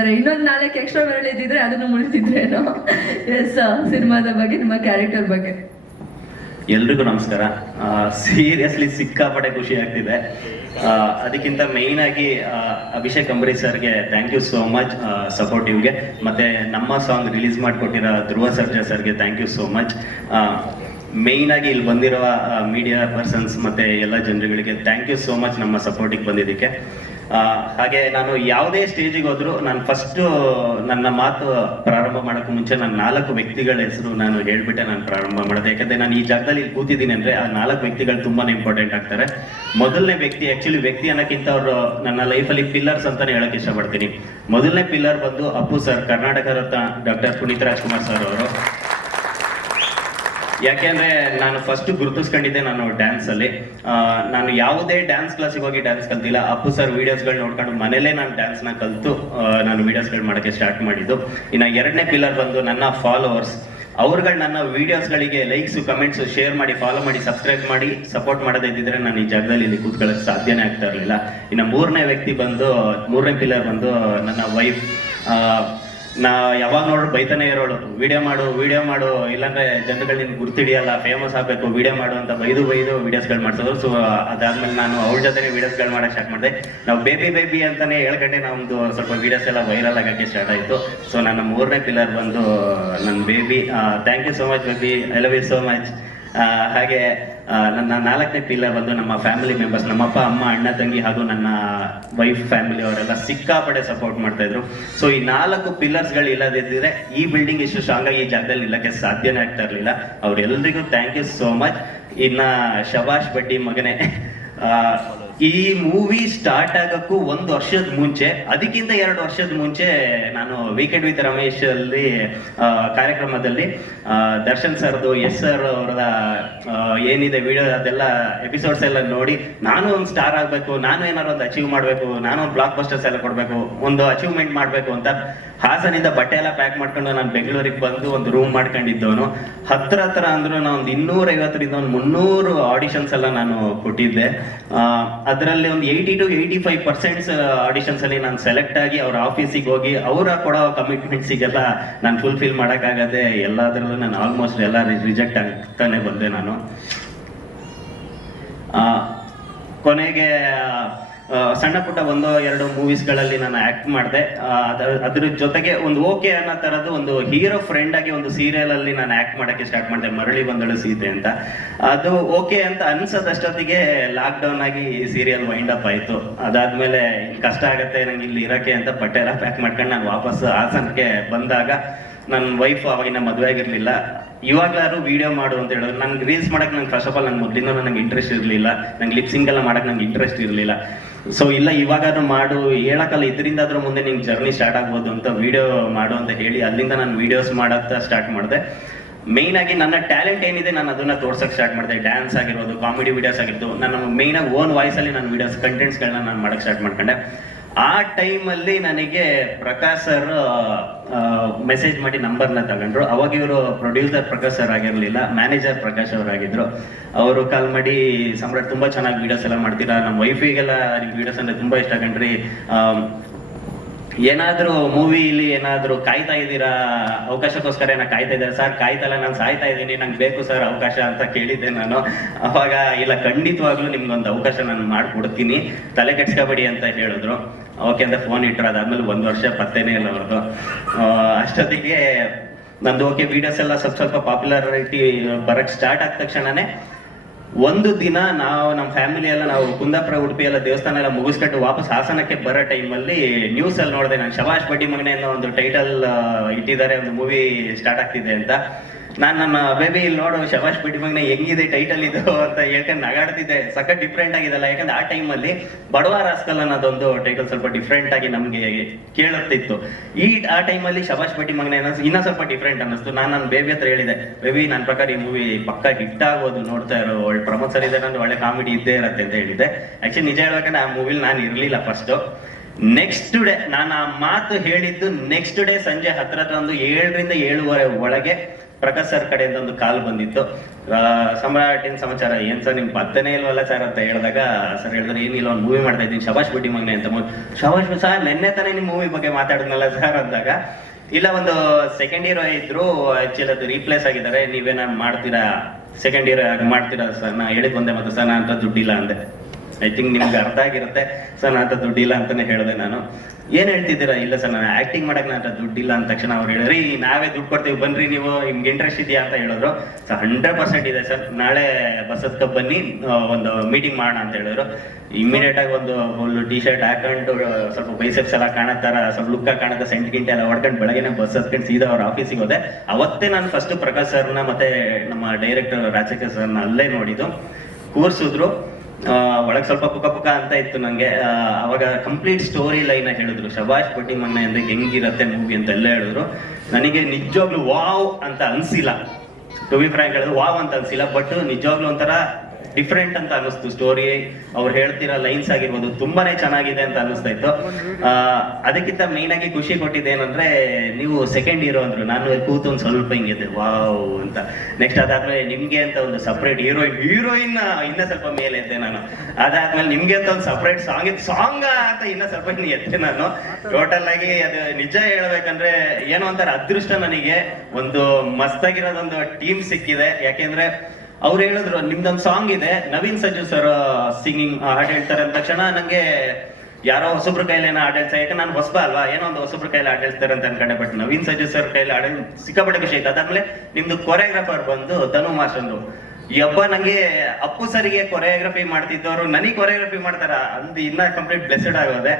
ಇನ್ನೊಂದು ನಾಲ್ಕು ಎಕ್ಸ್ಟ್ರಾ ಇದ್ದಿದ್ರೆ ಅದನ್ನು ಮುಳಿತಿದ್ರೇನೋ ಎಸ್ ಸಿನಿಮಾದ ಬಗ್ಗೆ, ನಿಮ್ಮ ಕ್ಯಾರೆಕ್ಟರ್ ಬಗ್ಗೆ. ಎಲ್ರಿಗೂ ನಮಸ್ಕಾರ. ಸೀರಿಯಸ್ಲಿ ಸಿಕ್ಕಾಪಟ್ಟೆ ಖುಷಿ ಆಗ್ತಿದೆ. ಅದಕ್ಕಿಂತ ಮೇಯ್ನ್ ಆಗಿ ಅಭಿಷೇಕ್ ಅಂಬರೀಶ್ ಸರ್ಗೆ ಥ್ಯಾಂಕ್ ಯು ಸೋ ಮಚ್ ಸಪೋರ್ಟಿವ್ಗೆ ಮತ್ತೆ ನಮ್ಮ ಸಾಂಗ್ ರಿಲೀಸ್ ಮಾಡಿಕೊಟ್ಟಿರೋ ಧ್ರುವ ಸರ್ಜಾ ಸರ್ಗೆ thank you so much main ಆಗಿ ಇಲ್ಲಿ ಬಂದಿರೋ ಮೀಡಿಯಾ ಪರ್ಸನ್ಸ್ ಮತ್ತೆ ಎಲ್ಲ ಜನರುಗಳಿಗೆ ಥ್ಯಾಂಕ್ ಯು ಸೋ ಮಚ್ ನಮ್ಮ ಸಪೋರ್ಟಿಗೆ ಬಂದಿದ್ದಕ್ಕೆ. ಹಾಗೆ ನಾನು ಯಾವುದೇ ಸ್ಟೇಜಿಗೆ ಹೋದ್ರು ನಾನು ಫಸ್ಟ್ ನನ್ನ ಮಾತು ಪ್ರಾರಂಭ ಮಾಡೋಕ್ಕೂ ಮುಂಚೆ ನಾನು ನಾಲ್ಕು ವ್ಯಕ್ತಿಗಳ ಹೆಸರು ನಾನು ಹೇಳ್ಬಿಟ್ಟೆ ನಾನು ಪ್ರಾರಂಭ ಮಾಡೋದು. ಯಾಕಂದ್ರೆ ನಾನು ಈ ಜಾಗದಲ್ಲಿ ಕೂತಿದ್ದೀನಿ ಅಂದ್ರೆ ಆ ನಾಲ್ಕು ವ್ಯಕ್ತಿಗಳು ತುಂಬಾನೇ ಇಂಪಾರ್ಟೆಂಟ್ ಆಗ್ತಾರೆ. ಮೊದಲನೇ ವ್ಯಕ್ತಿ ಆಕ್ಚುಲಿ ವ್ಯಕ್ತಿ ಅನ್ನೋಕ್ಕಿಂತ ಅವರು ನನ್ನ ಲೈಫಲ್ಲಿ ಪಿಲ್ಲರ್ಸ್ ಅಂತಾನೆ ಹೇಳಕ್ ಇಷ್ಟಪಡ್ತೀನಿ. ಮೊದಲನೇ ಪಿಲ್ಲರ್ ಬಂದು Appu sir Karnataka Ratna doctor Puneeth Rajkumar sir ಅವರು. ಯಾಕೆಂದ್ರೆ ನಾನು ಫಸ್ಟ್ ಗುರುತಿಸ್ಕೊಂಡಿದ್ದೆ ನಾನು ಡ್ಯಾನ್ಸ್ ಅಲ್ಲಿ. ನಾನು ಯಾವುದೇ ಡ್ಯಾನ್ಸ್ ಕ್ಲಾಸಿಗೆ ಹೋಗಿ ಡ್ಯಾನ್ಸ್ ಕಲ್ತಿಲ್ಲ. ಅಪ್ಪು ಸರ್ ವಿಡಿಯೋಸ್ಗಳು ನೋಡ್ಕೊಂಡು ಮನೇಲೇ ನಾನು ಡ್ಯಾನ್ಸ್ನ ಕಲ್ತು ನಾನು ವಿಡಿಯೋಸ್ಗಳು ಮಾಡಕ್ಕೆ ಸ್ಟಾರ್ಟ್ ಮಾಡಿದ್ದು. ಇನ್ನ ಎರಡನೇ ಪಿಲ್ಲರ್ ಬಂದು ನನ್ನ ಫಾಲೋವರ್ಸ್ ಅವ್ರುಗಳು ನನ್ನ ವಿಡಿಯೋಸ್ಗಳಿಗೆ ಲೈಕ್ಸ್ ಕಮೆಂಟ್ಸು ಶೇರ್ ಮಾಡಿ ಫಾಲೋ ಮಾಡಿ ಸಬ್ಸ್ಕ್ರೈಬ್ ಮಾಡಿ ಸಪೋರ್ಟ್ ಮಾಡೋದೇ ಇದ್ದಿದ್ರೆ ನಾನು ಈ ಜಾಗದಲ್ಲಿ ಇಲ್ಲಿ ಕೂತ್ಕೊಳ್ಳೋಕೆ ಸಾಧ್ಯನೇ ಆಗ್ತಾ ಇರಲಿಲ್ಲ. ಇನ್ನು ಮೂರನೇ ವ್ಯಕ್ತಿ ಬಂದು, ಮೂರನೇ ಪಿಲ್ಲರ್ ಬಂದು ನನ್ನ ವೈಫ್ ನಾ ಯಾವಾಗ ನೋಡ್ರು ಬೈತಾನೆ ಇರೋಳು. ವಿಡಿಯೋ ಮಾಡು ವಿಡಿಯೋ ಮಾಡು. ಇಲ್ಲಾಂದ್ರೆ ಜನಗಳು ನಿನ್ ಗುರ್ತಿಡಿಯಲ್ಲ ಫೇಮಸ್ ಆಗ್ಬೇಕು. ವಿಡಿಯೋ ಮಾಡು ಅಂತ ಬೈದು ಬೈದು ವಿಡಿಯೋಸ್ಗಳು ಮಾಡ್ಸೋದು. ಸೊ ಅದಾದ್ಮೇಲೆ ನಾನು ಅವ್ರ ಜೊತೆ ವಿಡಿಯೋಸ್ಗಳು ಮಾಡಕ್ ಸ್ಟಾರ್ಟ್ ಮಾಡಿದೆ. ನಾವು ಬೇಬಿ ಬೇಬಿ ಅಂತಾನೆ ಹೇಳ್ಕೊಂಡೆ ನಮ್ದು ಸ್ವಲ್ಪ ವಿಡಿಯೋಸ್ ಎಲ್ಲ ವೈರಲ್ ಆಗಕ್ಕೆ ಸ್ಟಾರ್ಟ್ ಆಯ್ತು. ಸೊ ನನ್ನ ಮೂರನೇ ಪಿಲ್ಲರ್ ಬಂದು ನನ್ನ baby thank you so much baby I love you so much ಹಾಗೆ ನನ್ನ ನಾಲ್ಕನೇ ಪಿಲ್ಲರ್ ಬಂದು ನಮ್ಮ ಫ್ಯಾಮಿಲಿ ಮೆಂಬರ್ಸ್ ನಮ್ಮ ಅಪ್ಪ, ಅಮ್ಮ, ಅಣ್ಣ, ತಂಗಿ ಹಾಗೂ ನನ್ನ ವೈಫ್ ಫ್ಯಾಮಿಲಿ ಅವರೆಲ್ಲ ಸಿಕ್ಕಾಪಡೆ ಸಪೋರ್ಟ್ ಮಾಡ್ತಾ ಇದ್ರು. ಸೊ ಈ ನಾಲ್ಕು ಪಿಲ್ಲರ್ಸ್ಗಳು ಇಲ್ಲದಿದ್ದರೆ ಈ ಬಿಲ್ಡಿಂಗ್ ಇಷ್ಟು ಸ್ಟ್ರಾಂಗ್ ಆಗಿ ಈ ಜಾಗದಲ್ಲಿ ನಿಲ್ಲಕ್ಕೆ ಸಾಧ್ಯನೇ ಆಗ್ತಾ ಇರಲಿಲ್ಲ. ಅವರೆಲ್ಲರಿಗೂ ಥ್ಯಾಂಕ್ ಯು ಸೋ ಮಚ್ ಇನ್ನ ಶಬಾಷ್ ಬಡ್ಡಿ ಮಗನೇ ಈ ಮೂವಿ ಸ್ಟಾರ್ಟ್ ಆಗಕ್ಕೂ ಒಂದು ವರ್ಷದ ಮುಂಚೆ, ಅದಕ್ಕಿಂತ ಎರಡು ವರ್ಷದ ಮುಂಚೆ ನಾನು ವೀಕೆಂಡ್ ವಿತ್ ರಮೇಶ್ ಅಲ್ಲಿ ಕಾರ್ಯಕ್ರಮದಲ್ಲಿ ದರ್ಶನ್ ಸರ್ದು, ಎಸ್ ಸರ್ ಅವರ ಏನಿದೆ ವಿಡಿಯೋ ಅದೆಲ್ಲ ಎಪಿಸೋಡ್ಸ್ ಎಲ್ಲ ನೋಡಿ, ನಾನು ಒಂದು ಸ್ಟಾರ್ ಆಗ್ಬೇಕು, ನಾನು ಏನಾದ್ರು ಒಂದು ಅಚೀವ್ ಮಾಡಬೇಕು, ನಾನು ಒಂದು ಬ್ಲಾಕ್ ಬಸ್ಟರ್ಸ್ ಎಲ್ಲ ಕೊಡಬೇಕು, ಒಂದು ಅಚೀವ್ಮೆಂಟ್ ಮಾಡಬೇಕು ಅಂತ ಹಾಸನಿಂದ ಬಟ್ಟೆ ಎಲ್ಲ ಪ್ಯಾಕ್ ಮಾಡ್ಕೊಂಡು ನಾನು ಬೆಂಗಳೂರಿಗೆ ಬಂದು ಒಂದು ರೂಮ್ ಮಾಡ್ಕೊಂಡಿದ್ದವನು. ಹತ್ರ ಹತ್ರ ಅಂದ್ರೂ ನಾನು ಒಂದು ಇನ್ನೂರ ಐವತ್ತರಿಂದ ಒಂದು ಮುನ್ನೂರು ಆಡಿಷನ್ಸ್ ಎಲ್ಲ ನಾನು ಕೊಟ್ಟಿದ್ದೆ. ಅದರಲ್ಲಿ ಒಂದು eighty two eighty five percents auditions ಅಲ್ಲಿ ನಾನು ಸೆಲೆಕ್ಟ್ ಆಗಿ ಅವ್ರ ಆಫೀಸಿಗೆ ಹೋಗಿ ಅವರ ಕೊಡೋ ಕಮಿಟ್ಮೆಂಟ್ಸಿಗೆಲ್ಲ ನಾನು ಫುಲ್ಫಿಲ್ ಮಾಡೋಕ್ಕಾಗದೆ ಎಲ್ಲದರಲ್ಲೂ ನಾನು ಆಲ್ಮೋಸ್ಟ್ ಎಲ್ಲ ರಿಜೆಕ್ಟ್ ಆಗ್ತಾನೆ ಬಂದೆ ನಾನು. ಕೊನೆಗೆ ಸಣ್ಣ ಪುಟ್ಟ ಒಂದು ಎರಡು ಮೂವೀಸ್ಗಳಲ್ಲಿ ನಾನು ಆಕ್ಟ್ ಮಾಡಿದೆ. ಅದ್ರ ಜೊತೆಗೆ ಒಂದು ಓಕೆ ಅನ್ನೋ ಥರದ್ದು ಒಂದು ಹೀರೋ ಫ್ರೆಂಡ್ ಆಗಿ ಒಂದು ಸೀರಿಯಲ್ ಅಲ್ಲಿ ನಾನು ಆಕ್ಟ್ ಮಾಡಕ್ಕೆ ಸ್ಟಾರ್ಟ್ ಮಾಡಿದೆ, ಮರಳಿ ಬಂದಳು ಸೀತೆ ಅಂತ. ಅದು ಓಕೆ ಅಂತ ಅನ್ಸದಷ್ಟೊತ್ತಿಗೆ ಲಾಕ್ ಡೌನ್ ಆಗಿ ಸೀರಿಯಲ್ ವೈಂಡ್ ಅಪ್ ಆಯ್ತು. ಅದಾದ್ಮೇಲೆ ಕಷ್ಟ ಆಗತ್ತೆ, ನಂಗೆ ಇಲ್ಲಿ ಇರಕ್ಕೆ ಅಂತ ಬಟ್ಟೆ ಎಲ್ಲ ಪ್ಯಾಕ್ ಮಾಡ್ಕೊಂಡು ನಾನು ವಾಪಸ್ ಹಾಸನಕ್ಕೆ ಬಂದಾಗ ನನ್ನ ವೈಫ್ ಅವಾಗಿನ ಮದುವೆ ಆಗಿರಲಿಲ್ಲ. ಇವಾಗ್ಲಾರು ವಿಡಿಯೋ ಮಾಡು ಅಂತ ಹೇಳೋದು. ನಂಗೆ ರೀಲ್ಸ್ ಮಾಡಕ್ ನಂಗೆ ಫಸ್ಟ್ ಆಫ್ ಆಲ್ ನಂಗೆ ಮೊದಲಿಂದ ನಂಗೆ ಇಂಟ್ರೆಸ್ಟ್ ಇರಲಿಲ್ಲ. ನಂಗೆ ಲಿಪ್ಸಿಂಗ್ ಎಲ್ಲ ಮಾಡಕ್ ನಂಗೆ ಇಂಟ್ರೆಸ್ಟ್ ಇರಲಿಲ್ಲ. ಸೊ ಇಲ್ಲ ಇವಾಗ ಮಾಡು. ಹೇಳಕ್ಕಲ್ಲ, ಇದರಿಂದಾದ್ರೂ ಮುಂದೆ ನಿಂಗೆ ಜರ್ನಿ ಸ್ಟಾರ್ಟ್ ಆಗ್ಬೋದು ಅಂತ ವಿಡಿಯೋ ಮಾಡು ಅಂತ ಹೇಳಿ ಅಲ್ಲಿಂದ ನಾನು ವಿಡಿಯೋಸ್ ಮಾಡತ್ತ ಸ್ಟಾರ್ಟ್ ಮಾಡಿದೆ. ಮೇಯ್ನ್ ಆಗಿ ನನ್ನ ಟ್ಯಾಲೆಂಟ್ ಏನಿದೆ, ನಾನು ಅದನ್ನ ತೋರ್ಸಕ್ ಸ್ಟಾರ್ಟ್ ಮಾಡಿದೆ. ಡ್ಯಾನ್ಸ್ ಆಗಿರ್ಬೋದು ಕಾಮಿಡಿ ವಿಡಿಯೋಸ್ ಆಗಿರೋದು ನನ್ನ ಮೇಯ್ನ್ ಆಗಿ ಓನ್ ವಾಯ್ಸ್ ಅಲ್ಲಿ ನಾನು ವಿಡಿಯೋಸ್ ಕಂಟೆಂಟ್ಸ್ಗಳನ್ನ ನಾನು ಮಾಡಕ್ ಸ್ಟಾರ್ಟ್ ಮಾಡ್ಕೊಂಡೆ. ಆ ಟೈಮಲ್ಲಿ ನನಗೆ ಪ್ರಕಾಶ್ ಸರ್ ಮೆಸೇಜ್ ಮಾಡಿ ನಂಬರ್ನ ತಗೊಂಡ್ರು. ಅವಾಗ ಇವರು ಪ್ರೊಡ್ಯೂಸರ್ ಪ್ರಕಾಶ್ ಸರ್ ಆಗಿರಲಿಲ್ಲ ಮ್ಯಾನೇಜರ್ ಪ್ರಕಾಶ್ ಅವರಾಗಿದ್ರು ಅವರು ಕಾಲ್ ಮಾಡಿ ಸಮ್ರಾಟ್ ತುಂಬಾ ಚೆನ್ನಾಗಿ ವೀಡಿಯೋಸ್ ಎಲ್ಲ ಮಾಡ್ತೀರಾ? ನಮ್ಮ ವೈಫಿಗೆಲ್ಲ ನಿಮ್ ವಿಡಿಯೋಸ್ ಅಂದ್ರೆ ತುಂಬಾ ಇಷ್ಟ ಕಣ್ರಿ. ಏನಾದರೂ ಮೂವಿಲಿ ಏನಾದ್ರೂ ಕಾಯ್ತಾ ಇದ್ದೀರಾ? ಅವಕಾಶಕ್ಕೋಸ್ಕರ ಏನೋ ಕಾಯ್ತಾ ಇದ್ದಾರೆ? ಸರ್, ಕಾಯ್ತಲ್ಲ, ನಾನು ಸಾಯ್ತಾ ಇದ್ದೀನಿ. ನಂಗೆ ಬೇಕು ಸರ್ ಅವಕಾಶ ಅಂತ ಕೇಳಿದ್ದೆ ನಾನು. ಅವಾಗ, ಇಲ್ಲ, ಖಂಡಿತವಾಗ್ಲೂ ನಿಮ್ಗೊಂದು ಅವಕಾಶ ನಾನು ಮಾಡ್ಕೊಡ್ತೀನಿ. ತಲೆ ಕೆಡ್ಸ್ಕೊಬೇಡಿ ಅಂತ ಹೇಳಿದ್ರು. ಓಕೆ ಅಂತ ಫೋನ್ ಇಟ್ಟರು. ಅದಾದ್ಮೇಲೆ ಒಂದು ವರ್ಷ ಪತ್ತೇನೇ ಇಲ್ಲ ಅವ್ರದ್ದು ಅಷ್ಟೊತ್ತಿಗೆ ನಂದು ಓಕೆ ವಿಡಿಯೋಸ್ ಎಲ್ಲ ಸ್ವಲ್ಪ ಸ್ವಲ್ಪ ಪಾಪ್ಯುಲಾರಿಟಿ ಬರಕ್ ಸ್ಟಾರ್ಟ್ ಆದ ತಕ್ಷಣನೇ ಒಂದು ದಿನ ನಾವು ನಮ್ಮ ಫ್ಯಾಮಿಲಿ ಎಲ್ಲ, ನಾವು ಕುಂದಾಪುರ, ಉಡುಪಿ ಎಲ್ಲ ದೇವಸ್ಥಾನ ಎಲ್ಲ ಮುಗಿಸ್ಕೊಂಡು ವಾಪಸ್ ಹಾಸನಕ್ಕೆ ಬರೋ ಟೈಮಲ್ಲಿ ನ್ಯೂಸ್ ಅಲ್ಲಿ ನೋಡಿದೆ ನಾನು ಶಬಾಷ್ ಬಡ್ಡಿ ಮಗನೆ ಅನ್ನೋ ಒಂದು ಟೈಟಲ್ ಇಟ್ಟಿದ್ದಾರೆ, ಒಂದು ಮೂವಿ ಸ್ಟಾರ್ಟ್ ಆಗ್ತಿದೆ ಅಂತ. ನಾನು ನಮ್ಮ ಬೇಬಿ ಇಲ್ಲಿ ನೋಡು, ಶಬಾಷ್ ಬಡ್ಡಿ ಮಗ್ನ, ಹೆಂಗಿದೆ ಟೈಟಲ್ ಇದು ಅಂತ ಹೇಳ್ಕೊಂಡು ನಗಾಡ್ತಿದ್ದೆ. ಸಖತ್ ಡಿಫ್ರೆಂಟ್ ಆಗಿದೆಲ್ಲ, ಯಾಕಂದ್ರೆ ಆ ಟೈಮಲ್ಲಿ ಬಡವ ರಾಸ್ಕಲ್ ಅನ್ನೋದೊಂದು ಟೈಟಲ್ ಸ್ವಲ್ಪ ಡಿಫ್ರೆಂಟ್ ಆಗಿ ನಮಗೆ ಕೇಳುತ್ತಿತ್ತು. ಈ, ಆ ಟೈಮಲ್ಲಿ ಶಬಾಷ್ ಬಟ್ಟಿ ಮಗ್ನ ಇನ್ನೂ ಸ್ವಲ್ಪ ಡಿಫ್ರೆಂಟ್ ಅನ್ನಿಸ್ತು. ನಾನು ನನ್ನ ಬೇಬಿ ಹತ್ರ ಹೇಳಿದೆ ಬೇಬಿ ನನ್ನ ಪ್ರಕಾರ ಈ ಮೂವಿ ಪಕ್ಕ ಹಿಟ್ ಆಗೋದು ನೋಡ್ತಾ ಇರೋ ಒಳ್ಳೆ ಪ್ರಮೋದ್ ಸರ್ ಇದೆ ನಾನು ಒಳ್ಳೆ ಕಾಮಿಡಿ ಇದ್ದೇ ಇರತ್ತೆ ಅಂತ ಹೇಳಿದೆ. ಆಕ್ಚುಲಿ ನಿಜ ಹೇಳ್ಬೇಕಂದ್ರೆ ಆ ಮೂವಿಲಿ ನಾನು ಇರ್ಲಿಲ್ಲ ಫಸ್ಟ್ ನೆಕ್ಸ್ಟ್ ಡೇ ನಾನು ಆ ಮಾತು ಹೇಳಿದ್ದು ನೆಕ್ಸ್ಟ್ ಡೇ ಸಂಜೆ ಹತ್ರ ಹತ್ರ ಒಂದು ಏಳರಿಂದ ಏಳುವರೆ ಒಳಗೆ ಪ್ರಕಾಶ್ ಸರ್ ಕಡೆಯಿಂದ ಒಂದು ಕಾಲ್ ಬಂದಿತ್ತು. ಸಮ್ರಾಟಿನ ಸಮಾಚಾರ ಏನ್ ಸರ್ ನಿಮ್ ಪತ್ತನೇ ಇಲ್ವಲ್ಲ ಸರ್ ಅಂತ ಹೇಳಿದಾಗ, ಸರ್ ಹೇಳಿದ್ರೆ, ಏನಿಲ್ಲ, ಒಂದು ಮೂವಿ ಮಾಡ್ತಾ ಇದ್ದೀನಿ, ಶಬಾಷ್ ಬಿಡ್ಡಿ ಮಗನೆ ಅಂತ. ಶಬಾಷ್ ಸರ್, ನೆನ್ನೆ ತಾನೇ ನಿಮ್ ಮೂವಿ ಬಗ್ಗೆ ಮಾತಾಡಿದ್ನಲ್ಲ ಸರ್ ಅಂದಾಗ, ಇಲ್ಲ, ಒಂದು ಸೆಕೆಂಡ್ ಹೀರೋ ಇದ್ರು ಆಕ್ಚುಲಿ ಅದು ರೀಪ್ಲೇಸ್ ಆಗಿದ್ದಾರೆ. ನೀವೇನ ಮಾಡ್ತೀರಾ ಸೆಕೆಂಡ್ ಹೀರೋ ಮಾಡ್ತೀರಾ ಸರ್? ನಾ ಹೇಳಿದ್ ಬಂದೆ ಮತ್ತೆ ಸರ್, ನಾ ಅಂತ ದುಡ್ಡಿಲ್ಲ ಅಂದೆ. ಐ ಥಿಂಕ್ ನಿಮ್ಗೆ ಅರ್ಥ ಆಗಿರುತ್ತೆ, ಸರ್, ನಾ ಅಂತ ದುಡ್ಡಿಲ್ಲ ಅಂತಾನೆ ಹೇಳಿದೆ ನಾನು. ಏನ್ ಹೇಳ್ತಿದ್ದೀರಾ? ಇಲ್ಲ ಸರ್, ನಾನು ಆಕ್ಟಿಂಗ್ ಮಾಡಕ್ ನನ್ನ ದುಡ್ಡು ದುಡ್ಡಿಲ್ಲ ಅಂದ ತಕ್ಷಣ ಅವ್ರು ಹೇಳಿದ್ರಿ ನಾವೇ ದುಡ್ಡು ಕೊಡ್ತೀವಿ, ಬನ್ರಿ ನೀವು, ನಿಮ್ಗೆ ಇಂಟ್ರೆಸ್ಟ್ ಇದೆಯಾ? ಅಂತ ಹೇಳಿದ್ರು. ಸರ್ ಹಂಡ್ರೆಡ್ ಪರ್ಸೆಂಟ್ ಇದೆ ಸರ್. ನಾಳೆ ಬಸ್ ಹತ್ಕ ಬನ್ನಿ ಒಂದು ಮೀಟಿಂಗ್ ಮಾಡೋಣ ಅಂತ ಹೇಳಿದ್ರು. ಇಮಿಡಿಯೇಟ್ ಆಗಿ ಒಂದು ಫುಲ್ ಟಿ ಶರ್ಟ್ ಹಾಕೊಂಡು, ಸ್ವಲ್ಪ ಬೈಸೆಪ್ಸ್ ಎಲ್ಲ ಕಾಣತ್ತಾರ, ಸ್ವಲ್ಪ ಲುಕ್ ಕಾಣುತ್ತೆ, ಸೆಂಟ್ ಗಿಂಟೆ ಎಲ್ಲ ಹೊಡ್ಕೊಂಡು ಬೆಳಗ್ಗೆ ಬಸ್ ಹತ್ಕೊಂಡು ಸೀದಾ ಅವ್ರ ಆಫೀಸಿಗೆ ಹೋದೆ. ಅವತ್ತೇ ನಾನು ಫಸ್ಟ್ ಪ್ರಕಾಶ್ ಸರ್ನ ಮತ್ತೆ ನಮ್ಮ ಡೈರೆಕ್ಟರ್ ರಾಜಶೇಖರ್ ಸರ್ನ ಅಲ್ಲೇ ನೋಡಿದ್ದು. ಕೂರ್ಸಿದ್ರು. ಒಳಗ್ ಸ್ವಲ್ಪ ಪುಕ ಪುಕ ಅಂತ ಇತ್ತು ನಂಗೆ. ಆ, ಅವಾಗ ಕಂಪ್ಲೀಟ್ ಸ್ಟೋರಿ ಲೈನ್ ಹೇಳಿದ್ರು. ಶಬಾಷ್ ಪಟ್ಟಿ ಮೊನ್ನೆ ಅಂದ್ರೆ ಹೆಂಗಿರತ್ತೆ ಮೂವಿ ಅಂತ ಎಲ್ಲ ಹೇಳಿದ್ರು. ನನಗೆ ನಿಜವಾಗ್ಲೂ ವಾವ್ ಅಂತ ಅನ್ಸಿಲ್ಲ. ಟು ಬಿ ಫ್ರಾಂಕ್ ಹೇಳಿದ್ರು ವಾವ್ ಅಂತ ಅನ್ಸಿಲ್ಲ ಬಟ್ ನಿಜವಾಗ್ಲೂ ಒಂಥರ ಡಿಫ್ರೆಂಟ್ ಅಂತ ಅನಿಸ್ತು ಸ್ಟೋರಿ ಅವ್ರು ಹೇಳ್ತಿರೋ ಲೈನ್ಸ್ ಆಗಿರ್ಬೋದು, ತುಂಬಾನೇ ಚೆನ್ನಾಗಿದೆ ಅಂತ ಅನ್ನಿಸ್ತಾ ಇತ್ತು. ಅದಕ್ಕಿಂತ ಮೇನ್ ಆಗಿ ಖುಷಿ ಕೊಟ್ಟಿದ್ದೇನಂದ್ರೆ ನೀವು ಸೆಕೆಂಡ್ ಹೀರೋ ಅಂದ್ರು. ನಾನು ಕೂತು ಒಂದ್ ಸ್ವಲ್ಪ ಹಿಂಗಿದ್ದೆ ವಾವ್ ಅಂತ. ನೆಕ್ಸ್ಟ್ ಅದಾದ್ಮೇಲೆ ನಿಮ್ಗೆ ಅಂತ ಒಂದು ಸಪ್ರೇಟ್ ಹೀರೋಯಿನ್ ಹೀರೋಯಿನ್ ಇನ್ನ ಸ್ವಲ್ಪ ಮೇಲೆ ಇದ್ದೆ ನಾನು. ಅದಾದ್ಮೇಲೆ ನಿಮ್ಗೆ ಅಂತ ಒಂದು ಸಪ್ರೇಟ್ ಸಾಂಗ್ ಇತ್ತು. ಸಾಂಗ್ ಅಂತ ಇನ್ನ ಸ್ವಲ್ಪ ಎತ್ತೆ ಎದ್ದೆ ನಾನು. ಟೋಟಲ್ ಆಗಿ ಅದು ನಿಜ ಹೇಳ್ಬೇಕಂದ್ರೆ, ಏನೋ ಅಂತಾರೆ ಅದೃಷ್ಟ ನನಗೆ. ಒಂದು ಮಸ್ತಾಗಿರೋದೊಂದು ಟೀಮ್ ಸಿಕ್ಕಿದೆ. ಯಾಕೆಂದ್ರೆ ಅವ್ರು ಹೇಳಿದ್ರು, ನಿಮ್ದೊಂದು ಸಾಂಗ್ ಇದೆ, ನವೀನ್ ಸಜ್ಜು ಸರ್ ಸಿಂಗಿಂಗ್ ಹಾಡು ಹೇಳ್ತಾರೆ ಅಂದ ತಕ್ಷಣ ನಂಗೆ ಯಾರೋ ಹೊಸಬ್ರ ಕೈಲಿ ಏನೋ ಹಾಡು ಯಾಕೆ ನಾನು ಹೊಸಬ ಅಲ್ವಾ, ಏನೋ ಒಂದು ಹೊಸಬ್ರ ಕೈಲಿ ಹಾಡು ಹೇಳ್ತಾರೆ ಅಂತ ಅನ್ಕೊಂಡೆ ಬಟ್ ನವೀನ್ ಸಜ್ಜು ಸರ್ ಕೈಲಿ ಹಾಡು ಸಿಕ್ಕಾಪಟ್ಟೆ ಖುಷಿ ಆಯ್ತು. ಅದಾದ್ಮೇಲೆ ನಿಮ್ದು ಕೊರಿಯೋಗ್ರಾಫರ್ ಬಂದು ಧನು ಮಾಸ್ಟರ್ ಹಬ್ಬ ನಂಗೆ ಅಪ್ಪು ಸರಿಗೆ ಕೊರಿಯೋಗ್ರಫಿ ಮಾಡ್ತಿದ್ದವರು, ನನಗೆ ಕೊರಿಯೋಗ್ರಫಿ ಮಾಡ್ತಾರ, ಅಂದ್ ಇನ್ನ ಕಂಪ್ಲೀಟ್ ಬ್ಲೆಸ್ಡ್ ಆಗೋದೆ.